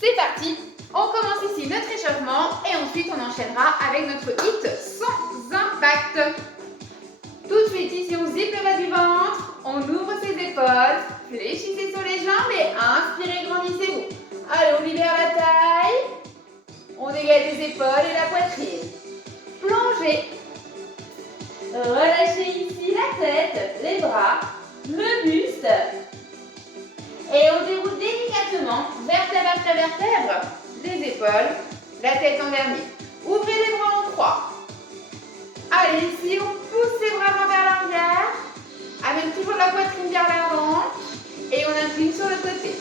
C'est parti, on commence ici notre échauffement et ensuite on enchaînera avec notre hit sans impact. Tout de suite ici on zippe le bas du ventre, on ouvre ses épaules, fléchissez sur les jambes et inspirez, grandissez-vous. Allez, on libère la taille, on dégage les épaules et la poitrine. Plongez, relâchez ici la tête, les bras, le buste. Et on déroule délicatement, vertèbre après vertèbre, les épaules, la tête en dernier. Ouvrez les bras en croix. Allez, ici, on pousse les bras vers l'arrière, amène toujours la poitrine vers l'avant et on incline sur le côté.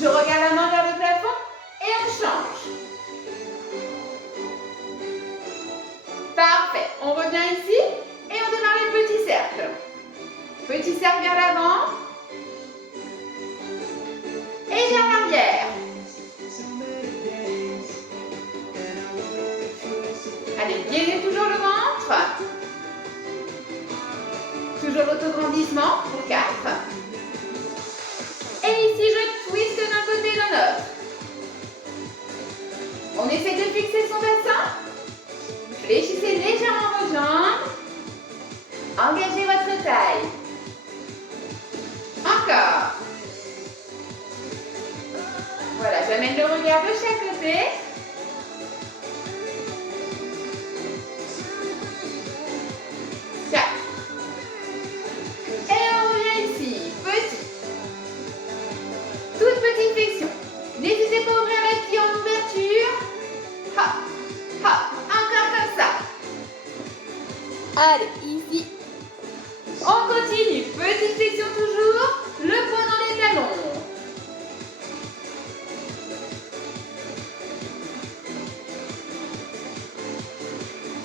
Je regarde la main vers le plafond et on change. Parfait, on revient ici et on démarre les petits cercles. Petit cercle vers l'avant. Et vers l'arrière. Allez, gainez toujours le ventre. Toujours l'autograndissement pour 4. Et ici, je twist d'un côté et d'un autre. On essaie de fixer son bassin. Fléchissez légèrement vos jambes. Engagez votre taille. Encore. Voilà, j'amène le regard de chaque côté. Quatre. Et on revient ici. Petit. Toute petite flexion. N'hésitez pas à ouvrir les pieds en ouverture. Hop, hop. Encore comme ça. Allez, ici. On continue. Petite flexion toujours. Le poids dans les talons.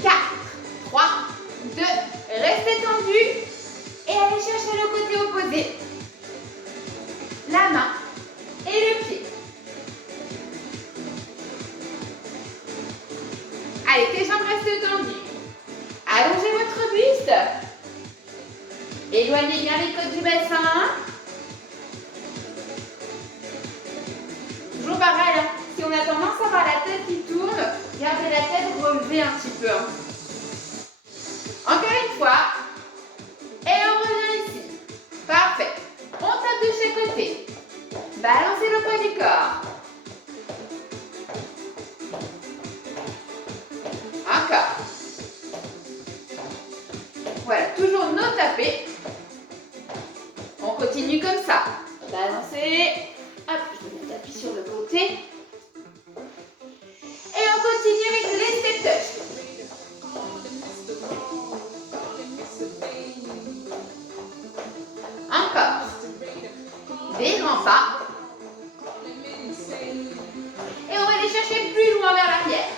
4, 3, 2, restez tendu et allez chercher le côté opposé. La main et le pied. Allez, tes jambes restent tendues. Allongez votre buste. Éloignez bien les côtes du bassin. Toujours pareil, hein. Si on a tendance à avoir la tête qui tourne, gardez la tête relevée un petit peu. Encore une fois. Et on revient ici. Parfait. On tape de chaque côté. Balancez le poids du corps. Encore. Voilà, toujours nos tapés. On continue comme ça. Balancez. Hop, je vais mettre appui sur le côté. Et on continue avec les step touch. Encore. Des grands pas. Et on va les chercher plus loin vers l'arrière.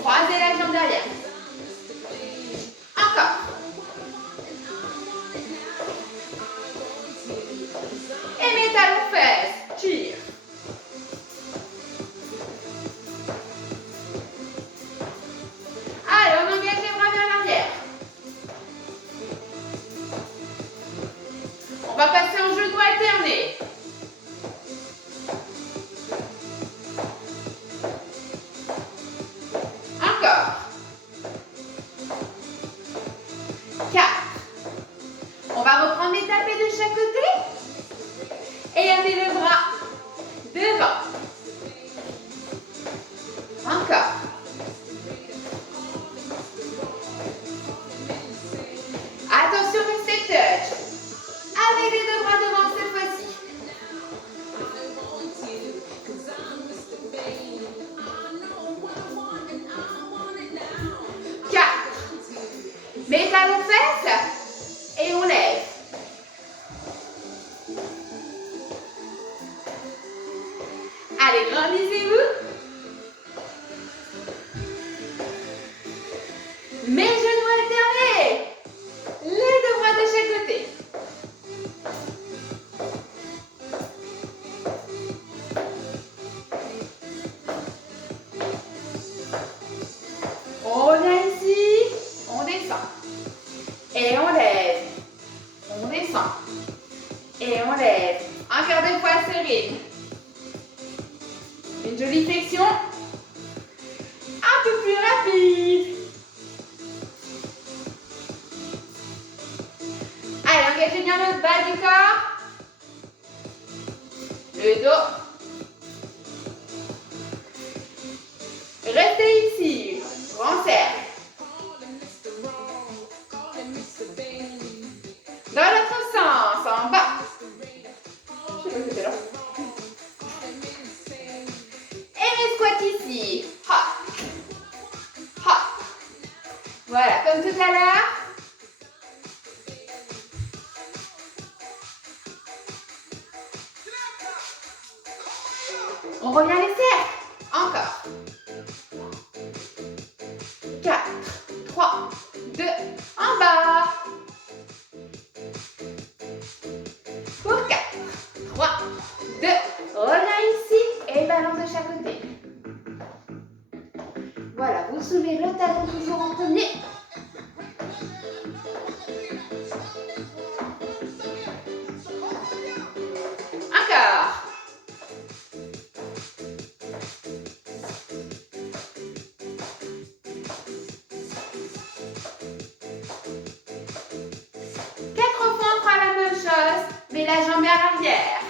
Croisez la jambe derrière. Encore. Et mes talons fesses. Tire. Allez, on engage les bras vers l'arrière. On va passer en genou alterné. Encore. 4. On va reprendre les tapés de chaque côté. Et amener le bras devant. Encore. Attention au step touch. Avec les deux bras devant cette fois-ci. 4. Mes talons fesses. Et on lève. Allez, grandissez-vous. Mes genoux alternés. Les deux bras de chaque côté. On revient ici. On descend. Et on lève. On descend. Et on lève. Un Encore des fois, serré. Une jolie flexion. Un peu plus rapide. Allez, engagez bien le bas du corps. Le dos. Restez ici. Grand cercle. Dans l'autre sens, en bas. Je sais pas ce que c'est là. Et mes squats ici. Hop. Hop. Voilà, comme tout à l'heure. On revient les cercles. Encore. 4, 3, 2, en bas. Pour 4, 3, 2, reviens ici et ballon de chaque côté. Voilà, vous soulevez le talon toujours en premier. Encore. Mais la jambe est à l'arrière.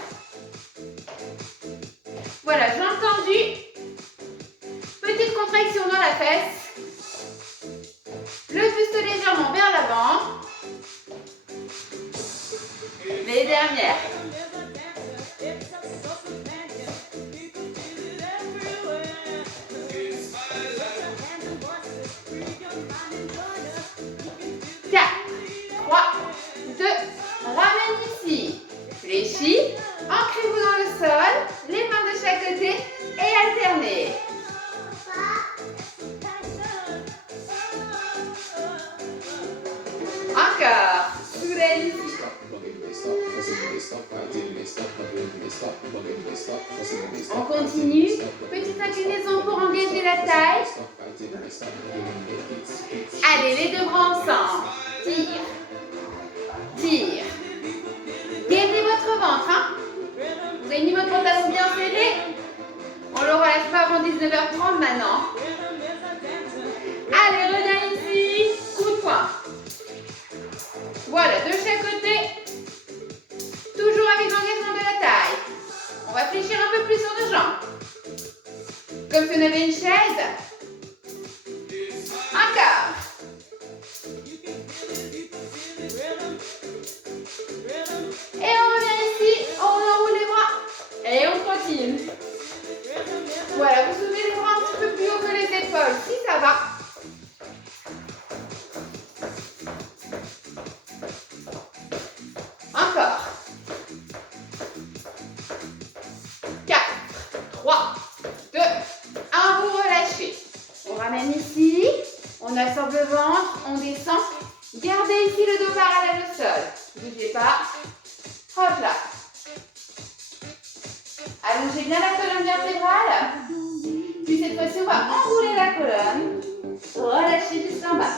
Voilà, j'ai entendu. Petite contraction dans la fesse. Le buste légèrement vers l'avant. Les dernières. Fléchis, ancrez-vous dans le sol, les mains de chaque côté et alternez. Encore, soulève ici. On continue, petite inclinaison pour engager la taille. Allez, les deux bras ensemble. Tire, tire. Gardez votre ventre, hein. Vous avez mis votre pantalon bien serré. On ne le relâche pas avant 19h30 maintenant. Allez, reviens ici. Coup de poing. Voilà, de chaque côté. Toujours avec l'engagement de la taille. On va fléchir un peu plus sur nos jambes. Comme si on avait une chaise. Encore. Et on revient ici, on enroule les bras et on continue. Voilà, vous soulevez les bras un petit peu plus haut que les épaules, si ça va. Encore. 4, 3, 2, 1, vous relâchez. On ramène ici, on absorbe le ventre, on descend. Gardez ici le dos parallèle au sol. Ne bougez pas. Hop là. Allongez bien la colonne vertébrale. Puis cette fois-ci, on va enrouler la colonne. Relâchez jusqu'en bas.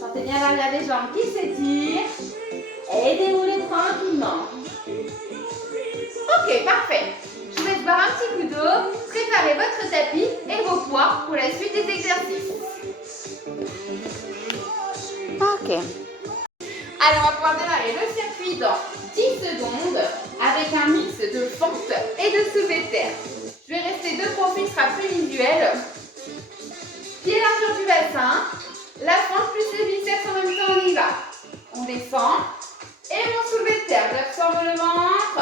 Sentez bien l'arrière des jambes qui s'étirent. Et déroulez tranquillement. Ok, parfait. Je vous laisse boire un petit coup d'eau. Préparez votre tapis et vos poids pour la suite des exercices. Ok. Alors, on va pouvoir démarrer le circuit dans 10 secondes avec un mix de fente et de soulevé de terre. Je vais rester de profil, ce sera plus visuel. Pied largeur du bassin, la fente plus les biceps en même temps, on y va. On descend et mon soulevé de terre. J'absorbe le ventre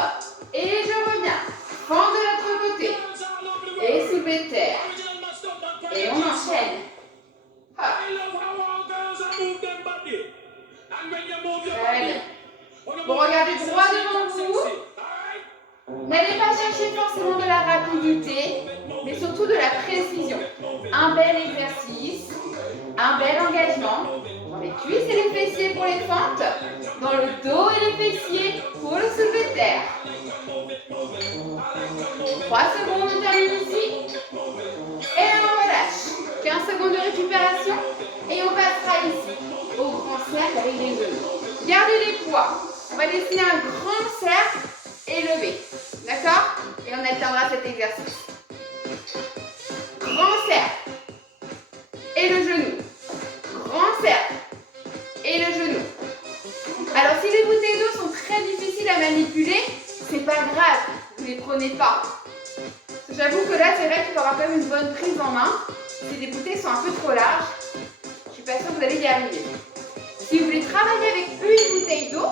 et je reviens. Fente de l'autre côté et soulevé de terre. Et on enchaîne. Hop. Très bien. Vous regardez droit devant vous. N'allez pas chercher forcément de la rapidité, mais surtout de la précision. Un bel exercice, un bel engagement. Dans les cuisses et les fessiers pour les fentes. Dans le dos et les fessiers pour le soulevé de terre. 3 secondes, on termine ici. Et on relâche. 15 secondes de récupération. Et on passera ici au grand cercle avec les genoux. Gardez les poids. On va dessiner un grand cercle et lever. D'accord? Et on alternera cet exercice. Grand cercle et le genou. Grand cercle et le genou. Alors si les bouteilles d'eau sont très difficiles à manipuler, c'est pas grave, vous ne les prenez pas. J'avoue que là, c'est vrai qu'il faut avoir quand même une bonne prise en main. Si les bouteilles sont un peu trop larges, je suis pas sûre que vous allez y arriver. Si vous voulez travailler avec une bouteille d'eau,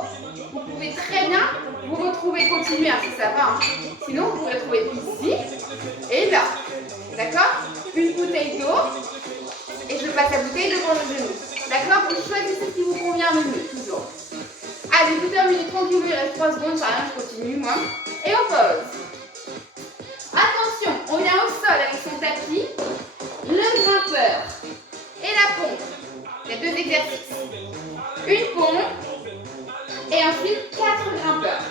vous pouvez très bien vous retrouver, continuer si ça va. Hein. Sinon, vous pourrez trouver ici et là. D'accord? Une bouteille d'eau et je passe la bouteille devant le genou. D'accord? Vous choisissez ce qui vous convient le mieux, toujours. Allez, vous terminez tranquille, il reste 3 secondes, ça rien, je continue moi. Et on pose. Attention, on vient au sol avec son tapis, le grimpeur et la pompe. Il y a 2 exercices. Une pompe et ensuite 4 grimpeurs.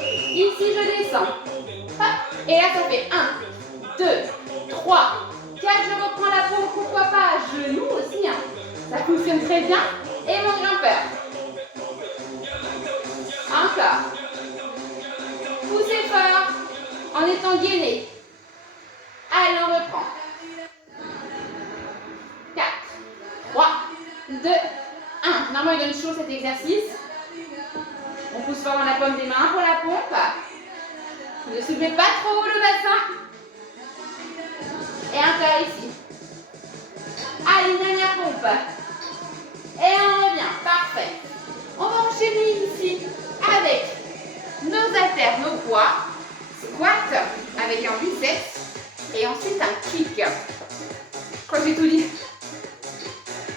Ici, je descends. Hop. Et là, ça fait 1, 2, 3, 4. Je reprends la pompe, pourquoi pas à genoux aussi. Hein. Ça fonctionne très bien. Et mon grimpeur. Encore. Poussez fort en étant gainé. Allez, on reprend. 4, 3, 2, 1. Normalement, il donne chaud cet exercice. On pousse fort dans la paume des mains pour la pompe. Ne soulevez pas trop haut le bassin. Et encore ici. Allez, une dernière pompe. Et on revient. Parfait. On va enchaîner ici avec nos haltères, nos poids. Squat avec un biceps. Et ensuite un kick. Je crois que j'ai tout dit.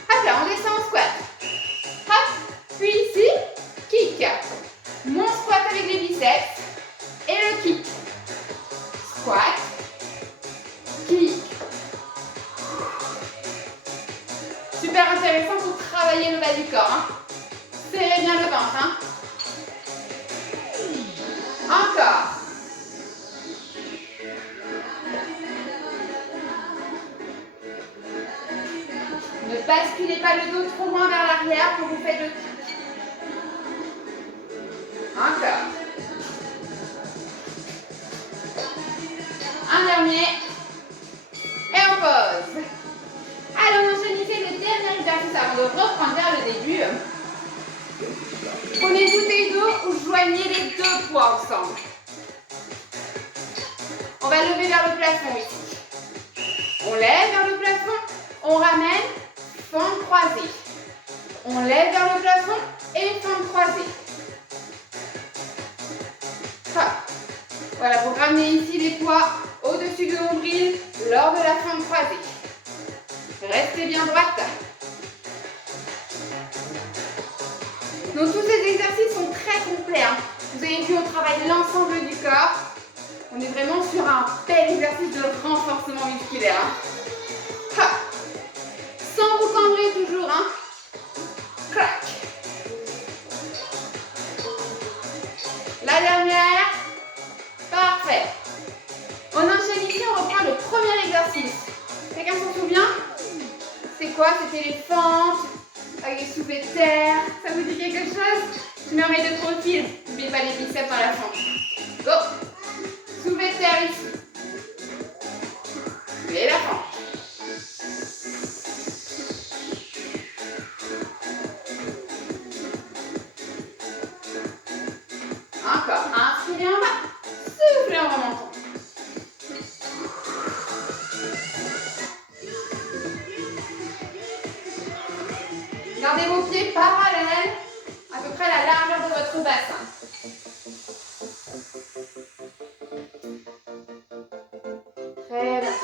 Hop là, on descend en squat. Hop. Puis ici, kick. Mon squat avec les biceps. Et le kick. Squat. Kick. Super intéressant pour travailler le bas du corps. Hein. Serrez bien le ventre. Hein. Encore. Ne basculez pas le dos trop loin vers l'arrière quand vous faites le kick. Encore. Un dernier. Et on pose. Allez, on enchaîne ici le dernier exercice avant de reprendre vers le début. Prenez une bouteille d'eau ou joignez les 2 poids ensemble. On va lever vers le plafond ici. On lève vers le plafond, on ramène, fente croisée. On lève vers le plafond et fente croisée. Hop. Voilà, vous ramenez ici les poids au-dessus de l'ombril lors de la fente croisée. Restez bien droite. Donc tous ces exercices sont très complets. Hein. Vous avez vu, on travaille l'ensemble du corps. On est vraiment sur un bel exercice de renforcement musculaire. Hein. Hop. Sans vous cambrer toujours. Hein. Clac. La dernière. Parfait. On enchaîne ici, on reprend le premier exercice. Quelqu'un s'en souvient? C'est quoi? C'était les fentes avec les soulevés de terre. Ça vous dit quelque chose? Je me remets de profil. N'oubliez pas les biceps dans la fente. Go! Soulevés de terre ici. Et la fente. Encore. Inspirez en bas. Soufflez en remontant. Gardez vos pieds parallèles, à peu près la largeur de votre bassin. Très bien.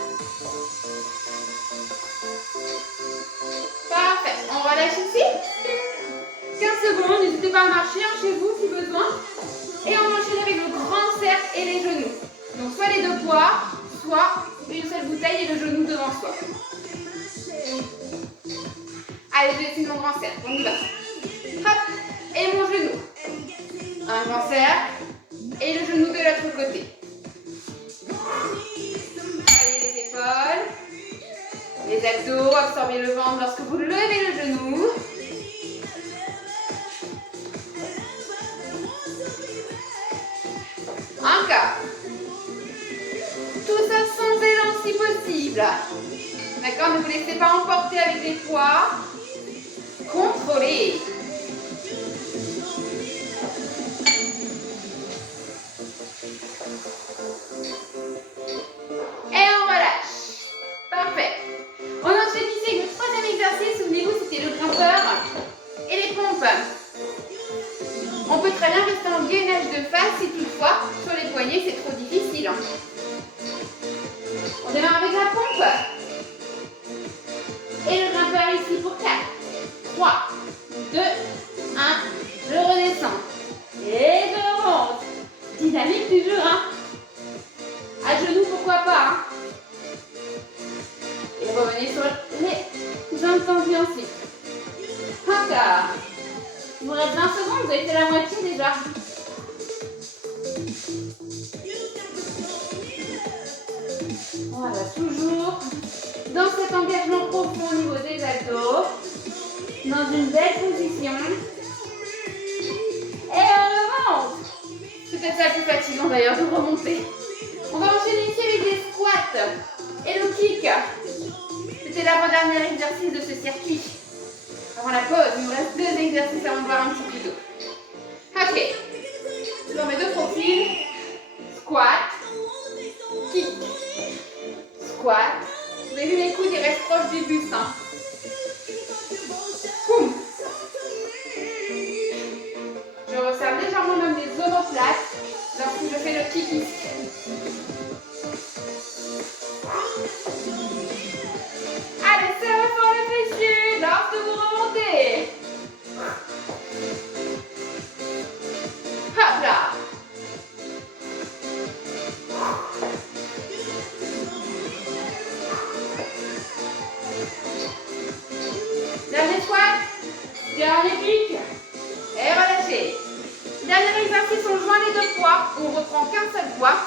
Parfait. On relâche ici. 15 secondes. N'hésitez pas à marcher chez vous si besoin. Et on enchaîne avec le grand cercle et les genoux. Donc soit les 2 poids, soit une seule bouteille et le genou devant soi. Allez, je dessine mon grand cercle. On y va. Hop. Et mon genou. Un grand cercle. Et le genou de l'autre côté. Travaillez les épaules. Les abdos. Absorbez le ventre lorsque vous levez le genou. possible. D'accord? Ne vous laissez pas emporter avec des poids. Contrôlez. Et on relâche. Parfait. On enchaîne ici avec le troisième exercice. Souvenez-vous, c'était le grimpeur et les pompes. On peut très bien rester en gainage de face si toutefois, sur les poignets, c'est trop difficile. On démarre avec la pompe. Et le grimpeur ici pour 4, 3, 2, 1. Je redescends. Et je remonte. Dynamique toujours, hein. À genoux, pourquoi pas, hein. Et revenez sur les jambes tendues ensuite. Encore. Il vous reste 20 secondes, vous avez fait la moitié déjà. Voilà, toujours dans cet engagement profond au niveau des abdos. Dans une belle position. Et on remonte. C'est peut-être ça le plus fatigant d'ailleurs de remonter. On va enchaîner ici avec des squats et le kick. C'était l'avant-dernier exercice de ce circuit. Avant la pause, il nous reste 2 exercices avant de voir un petit peu d'eau. Ok. Je remets 2 profils. Squat. Kick. Squat. Vous avez vu mes coudes, ils restent proches du buste. Hein. Boum. Je resserre légèrement même les omoplates lorsque je fais le kick ici. Allez, serrez fort le fessier lorsque vous remontez. Hop là. Dernier squat. Dernier pic. Et relâchez. Dernier exercice, on joint les 2 poids. On reprend qu'un seul poids.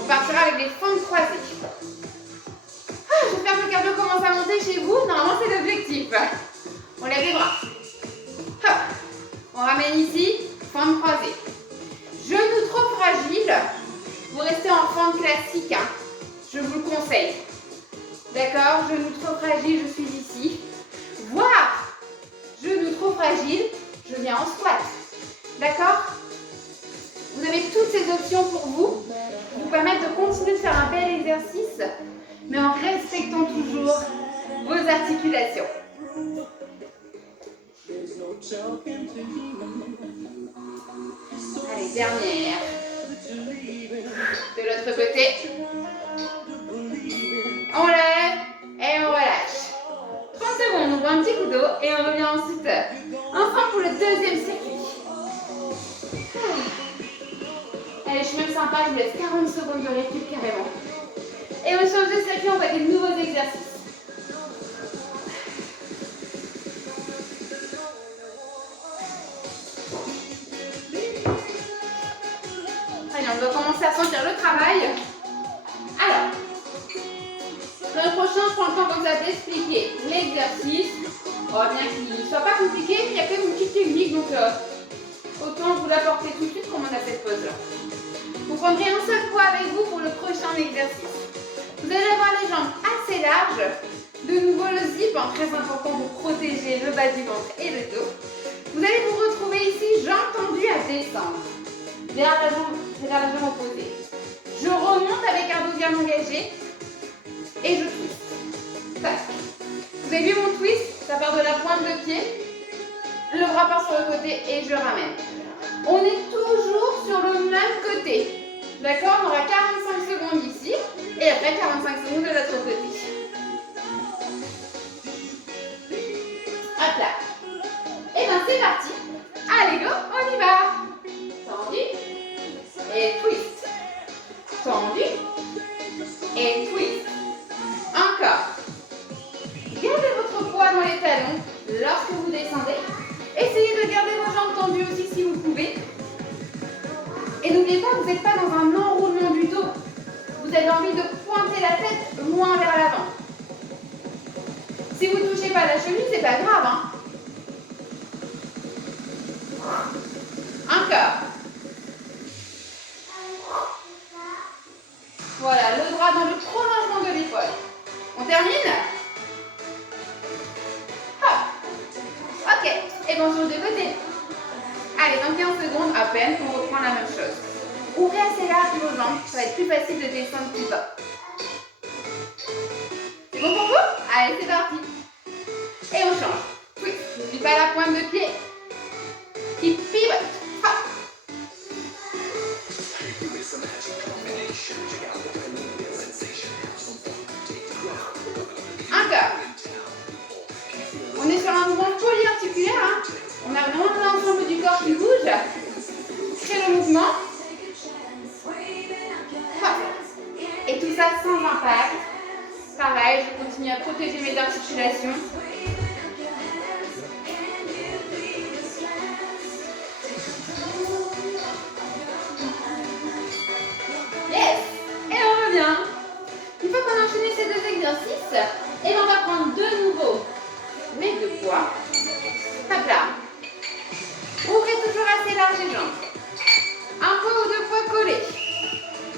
On partira avec des fentes croisées. J'espère que le cardio commence à monter chez vous. Normalement, c'est l'objectif. On lève les bras. Hop. On ramène ici, fente croisée. Genoux trop fragiles. Vous restez en fente classique. Hein. Je vous le conseille. D'accord? Genoux trop fragiles, je suis ici. Voire, genoux trop fragiles, je viens en squat. D'accord? Vous avez toutes ces options pour vous permettre de continuer de faire un bel exercice, mais en respectant toujours vos articulations. Allez, dernière. De l'autre côté. On lève et on relâche. 30 secondes, on ouvre un petit coup d'eau et on revient ensuite ensemble pour le deuxième circuit. Allez, je suis même sympa, je vous laisse 40 secondes de récup carrément. Et on change de circuit, on va des nouveaux exercices. Allez, on va commencer à sentir le travail. Alors, le prochain, je prends le temps comme ça d'expliquer l'exercice. Oh, bien qu'il ne soit pas compliqué, mais il y a quand même une petite technique, donc autant vous l'apporter tout de suite comme on a cette pause-là. Vous prendrez un seul poids avec vous pour le prochain exercice. Vous allez avoir les jambes assez larges. De nouveau le zip, hein, très important pour protéger le bas du ventre et le dos. Vous allez vous retrouver ici, jambes tendues à descendre. Vers la jambe opposée. Je remonte avec un dos bien engagé. Et je twist. Tac. Vous avez vu mon twist? Ça part de la pointe de pied. Le bras part sur le côté et je ramène. On est toujours sur le même côté. D'accord? On aura 45 secondes ici. Et après 45 secondes de l'autre côté. Hop là. Et bien c'est parti. Allez go, on y va. Tendu. Et twist. Tendu. Et twist. Encore. Gardez votre poids dans les talons lorsque vous descendez. Essayez de garder vos jambes tendues aussi si vous pouvez. Et n'oubliez pas, vous n'êtes pas dans un enroulement du dos. Vous avez envie de pointer la tête loin vers l'avant. Si vous ne touchez pas la cheville, c'est pas grave. Hein. Encore. Voilà, le bras dans le prolongement On termine? Hop. Ok. Et bon, on change de côté. Allez, dans 15 secondes à peine, on reprend la même chose. Ouvrez assez large vos jambes, ça va être plus facile de descendre plus bas. C'est bon pour vous? Allez, c'est parti. Et on change. Twist. N'oublie pas la pointe de pied. Qui pivote. Hop. Encore. On est sur un mouvement polyarticulaire. Hein. On a vraiment l'ensemble du corps qui bouge. Crée le mouvement. Hop. Et tout ça sans impact. Pareil, je continue à protéger mes articulations. Yes! Et on revient. Une fois qu'on a enchaîné ces deux exercices, et on va prendre de nouveau mes deux poids. Hop là. Ouvrez toujours assez large les jambes. Un poids ou deux poids collés.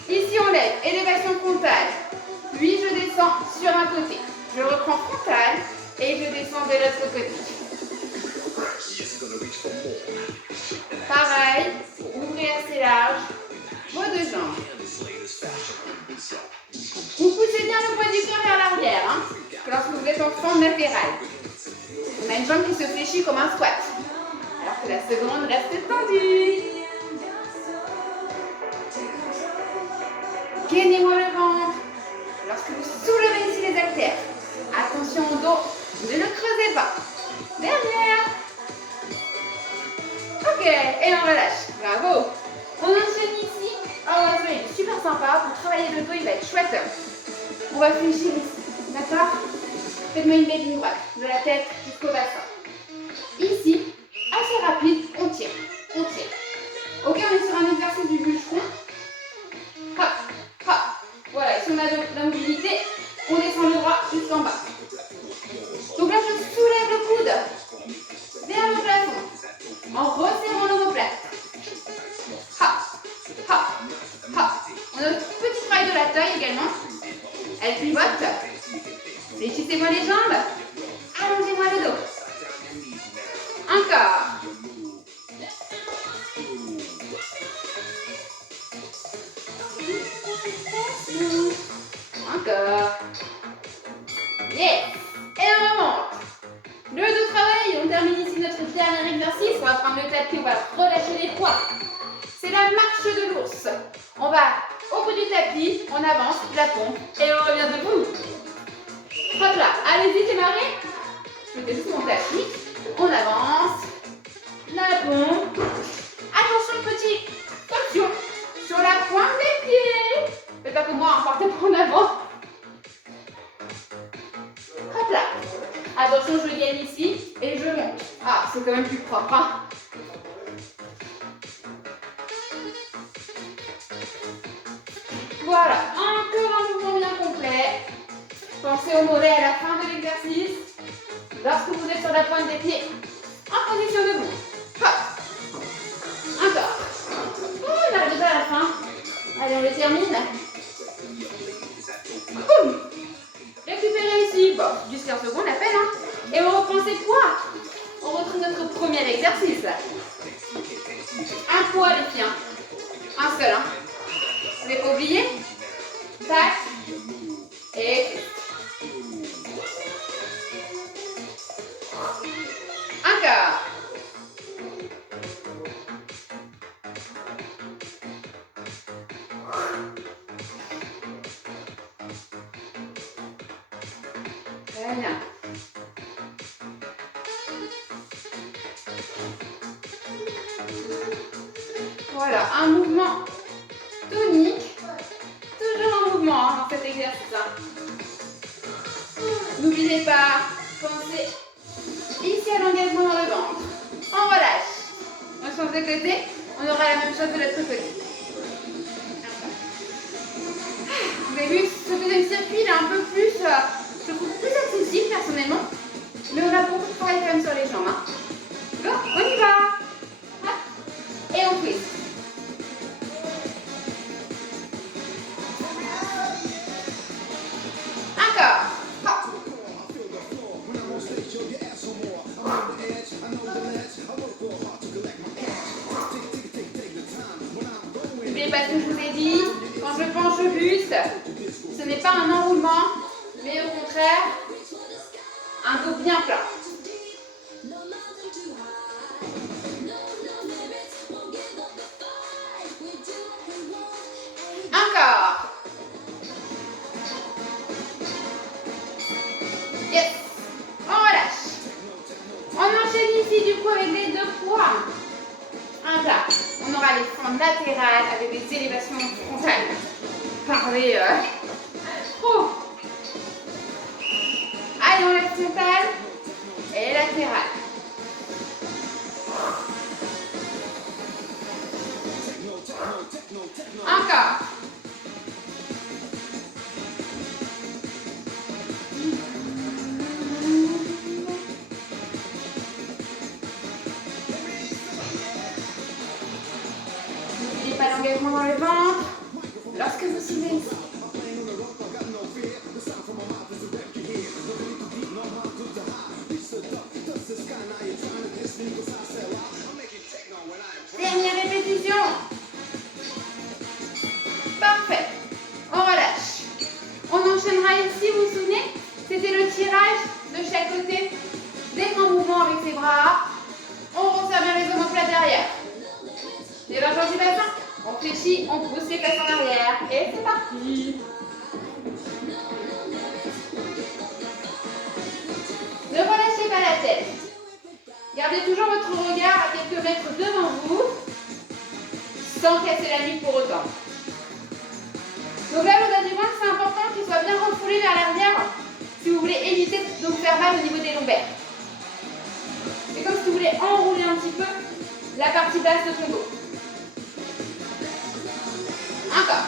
Ici on lève, élévation frontale. Puis je descends sur un côté. Je reprends frontal et je descends de l'autre côté. Pareil, ouvrez assez large vos deux jambes. Vous poussez bien le poids du corps vers l'arrière, hein, lorsque vous êtes en fente latérale. On a une jambe qui se fléchit comme un squat, alors que la seconde reste tendue. Gainez-moi le ventre. Lorsque vous soulevez ici les haltères, attention au dos, ne le creusez pas. Derrière. Ok, et on relâche. Bravo. On enchaîne ici. Oh, ça est super sympa. Pour travailler le dos, il va être chouette. On va fléchir ici. D'accord? Faites-moi une belle ligne droite, de la tête jusqu'au bassin. Ici, assez rapide, on tire. On tire. Ok, on est sur un exercice du bûcheron. Hop, hop. Voilà, si on a de la mobilité, on descend le bras jusqu'en bas. Donc là, je soulève le coude vers le plafond en resserrant l'omoplate. Hop, hop, hop. On a une petite taille de la taille également. Elle pivote. Fléchissez-moi les jambes. Allongez-moi le dos. Encore. Encore. Yes. Et on remonte. Le dos travaille. On termine ici notre dernier exercice. On va prendre le tapis. On va relâcher les poids. C'est la marche de l'ours. On va au bout du tapis. On avance la pompe. Et on revient debout. Hop là. Allez-y, démarrez. Je mets juste mon tapis. On avance. La pompe. Attention, petit. Attention. Sur la pointe des pieds. Faites pas comme moi, hein, partez pas en avant. Hop là. Attention, je gagne ici et je monte. Ah, c'est quand même plus propre. Hein. Voilà, encore un mouvement bien complet. Pensez au mollet à la fin de l'exercice. Lorsque vous êtes sur la pointe des pieds, en position debout. Hop. Encore. Oh, on arrive à la fin. Allez, on le termine. Boum. Récupérez ici, bon, juste 15 secondes à peine, hein. Et on reprend ses poids. On retrouve notre premier exercice. Un poids, les filles, hein. Un seul, hein. Vous n'avez pas oublié? Tac. Et encore. Très bien. Voilà, un mouvement tonique. Toujours un mouvement hein, dans cet exercice. Hein. N'oubliez pas, pensez ici à l'engagement dans le ventre. On relâche. On change de côté, on aura la même chose de l'autre côté. Vous avez vu, ce deuxième circuit il est un peu plus, je trouve plus accessible personnellement, mais on a beaucoup de travail quand même sur les jambes. Hein. Go, on y va. Et on twist. Encore. pas ce que je vous ai dit. Quand je penche le buste, ce n'est pas un enroulement, mais au contraire, un dos bien plat. Encore. Yes. On relâche. On enchaîne ici du coup avec les deux poids. Un plat. On aura les fentes latérales avec des élévations frontales. Parfait. Oh. Allez, on lève frontale et latérale. Encore. N'oubliez pas l'engagement dans le ventre lorsque vous soulevez ici. Dernière répétition. Parfait. On relâche. On enchaînera ici, vous vous souvenez? C'était le tirage de chaque côté. Des grands mouvements avec ses bras. On resserre bien les omoplates derrière. Les largeurs du bassin. On fléchit, on pousse les fesses en arrière. Et c'est parti. Ne relâchez pas la tête. Gardez toujours votre regard à quelques mètres devant vous, sans casser la nuque pour autant. Donc là, vous avez vu que c'est important qu'il soit bien refoulé vers l'arrière si vous voulez éviter de vous faire mal au niveau des lombaires. C'est comme si vous voulez enrouler un petit peu la partie basse de ton dos. Encore.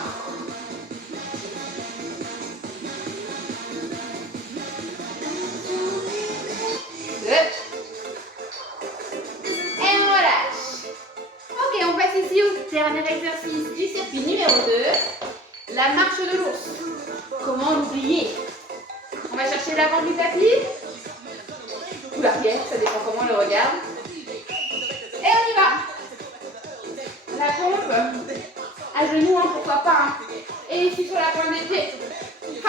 Ici au dernier exercice du circuit numéro 2, la marche de l'ours. Comment l'oublier? On va chercher l'avant du tapis ou l'arrière, ça dépend comment on le regarde. Et on y va. La pompe à genoux, hein, pourquoi pas. Hein. Et ici sur la pointe des pieds. Ha.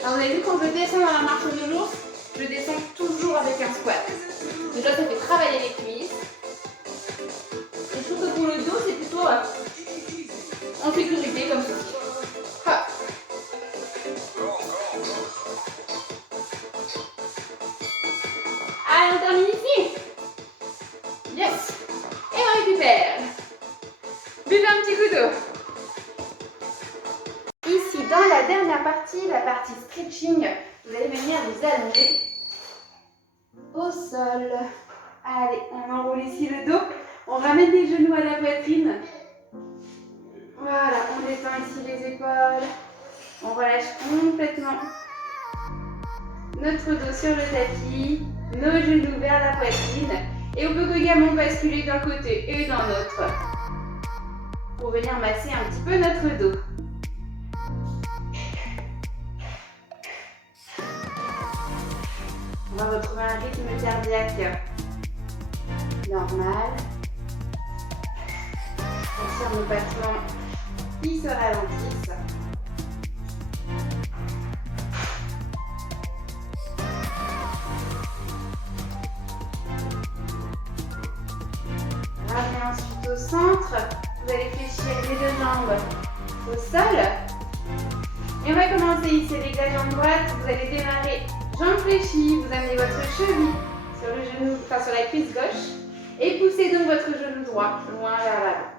Alors vous avez vu, quand je descends dans la marche de l'ours, je descends toujours avec un squat. Déjà, ça fait travailler les cuisses. Et je trouve que pour le dos, c'est plutôt en sécurité comme ceci. Hop. Allez, on termine ici. Yes. Et on récupère. Buvez un petit coup d'eau. Ici, dans la dernière partie, la partie stretching, vous allez venir vous allonger au sol. Allez, on enroule ici le dos. On ramène les genoux à la poitrine. Voilà, on détend ici les épaules. On relâche complètement notre dos sur le tapis, nos genoux vers la poitrine. Et on peut également basculer d'un côté et d'un autre pour venir masser un petit peu notre dos. On va retrouver un rythme cardiaque normal. On serre nos battements qui se ralentissent. Ramenez ensuite au centre. Vous allez fléchir les deux jambes au sol. Et on va commencer ici avec la jambe droite. Vous allez démarrer jambe fléchie. Vous amenez votre cheville sur le genou, enfin sur la cuisse gauche. Et poussez donc votre genou droit loin vers l'avant.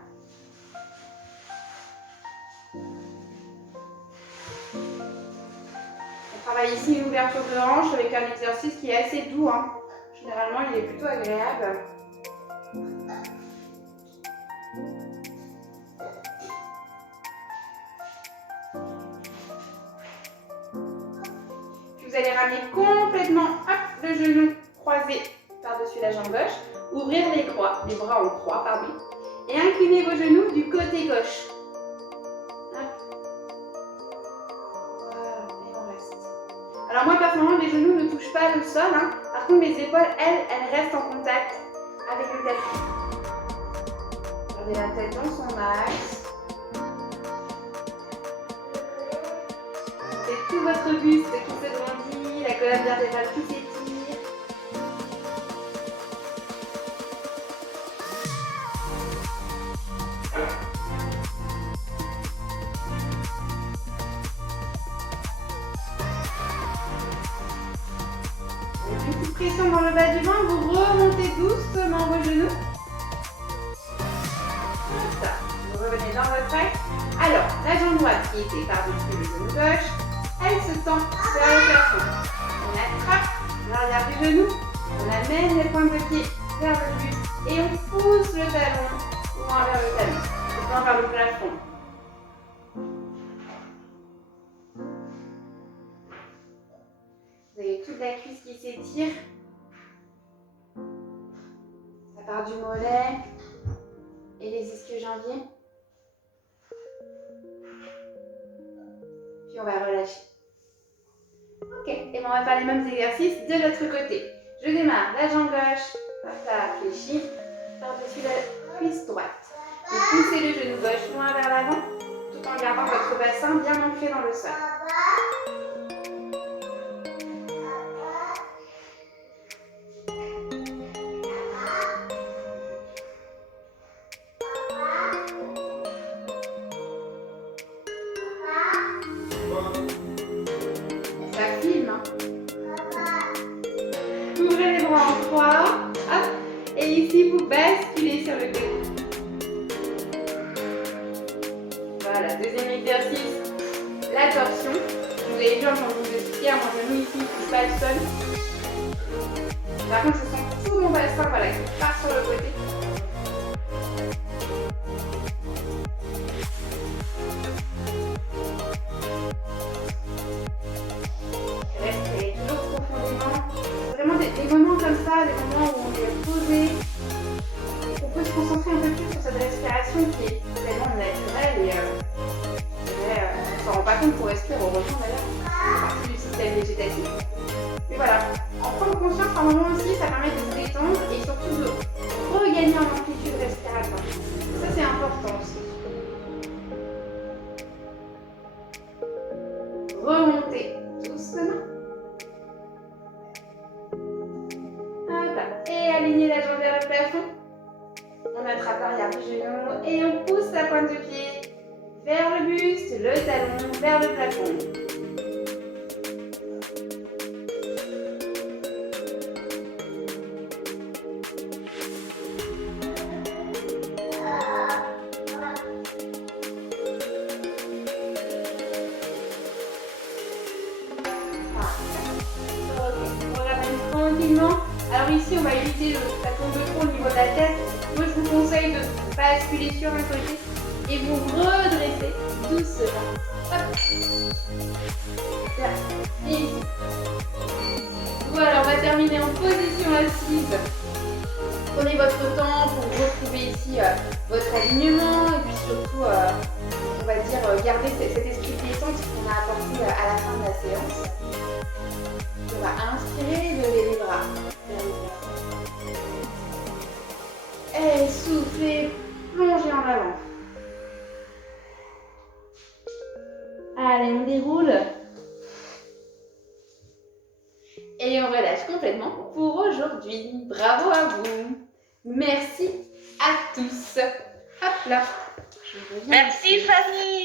On travaille ici une ouverture de hanche avec un exercice qui est assez doux. Hein. Généralement, il est plutôt agréable. Vous allez ramener complètement hop, le genou croisé par-dessus la jambe gauche. Ouvrir les bras en croix, pardon. Et incliner vos genoux du côté gauche. Hop. Alors moi personnellement, les genoux ne touchent pas le sol, hein. Par contre les épaules, elles restent en contact avec le tapis. Gardez la tête dans son axe. C'est tout votre buste qui se grandit, la colonne vertébrale qui s'étire. Une petite pression dans le bas du ventre, vous remontez doucement vos genoux. Comme ça, vous revenez dans votre axe. Alors, la jambe droite qui était par-dessus le genou gauche, elle se tend vers le plafond. On attrape l'arrière du genou, on amène les pointes de pied vers le buste et on pousse le talon loin vers le talon, loin vers le plafond. Vous avez toute la cuisse qui s'étire. Ça part du mollet et les ischio-jambiers. Puis on va relâcher. Ok, et bien on va faire les mêmes exercices de l'autre côté. Je démarre la jambe gauche, ça fléchit par-dessus la cuisse droite. Vous poussez le genou gauche loin vers l'avant, tout en gardant votre bassin bien ancré dans le sol. Ça filme, hein. Ouvrez les bras en croix, hop, et ici vous basculez sur le côté. Voilà, deuxième exercice, la torsion. Vous avez vu, quand je vous expliquais, mon genou ici ne touche pas le sol. Par contre, je sens tout mon bassin, voilà, qui part sur le côté. Respirez toujours profondément. Vraiment des moments comme ça, des moments où on est posé. On peut se concentrer un peu plus sur cette respiration qui est tellement naturelle et on ne s'en rend pas compte qu'on respire, heureusement d'ailleurs, c'est partie du système végétatif. Mais voilà, en prendre conscience par moment aussi, ça permet de se détendre et surtout de regagner en amplitude respiratoire. Ça c'est important aussi. Remontez doucement. Hop là. Et alignez la jambe vers le plafond. On attrape l'arrière du genou et on pousse la pointe de pied vers le buste, le talon vers le plafond. On ramène tranquillement. Alors ici, on va éviter ça tombe trop au niveau de la tête. Moi, je vous conseille de basculer sur un côté et vous redressez doucement. Hop. Là. Et ici. Voilà, on va terminer en position assise. Prenez votre temps pour retrouver ici votre alignement et puis surtout, on va dire, garder cet esprit détente qu'on a apporté à la fin de la séance. On va inspirer, lever les bras vers le plafond. Et soufflez, plongez en avant. Allez, on déroule. Et on relâche complètement pour aujourd'hui. Bravo à vous. Merci à tous. Hop là. Merci Fanny.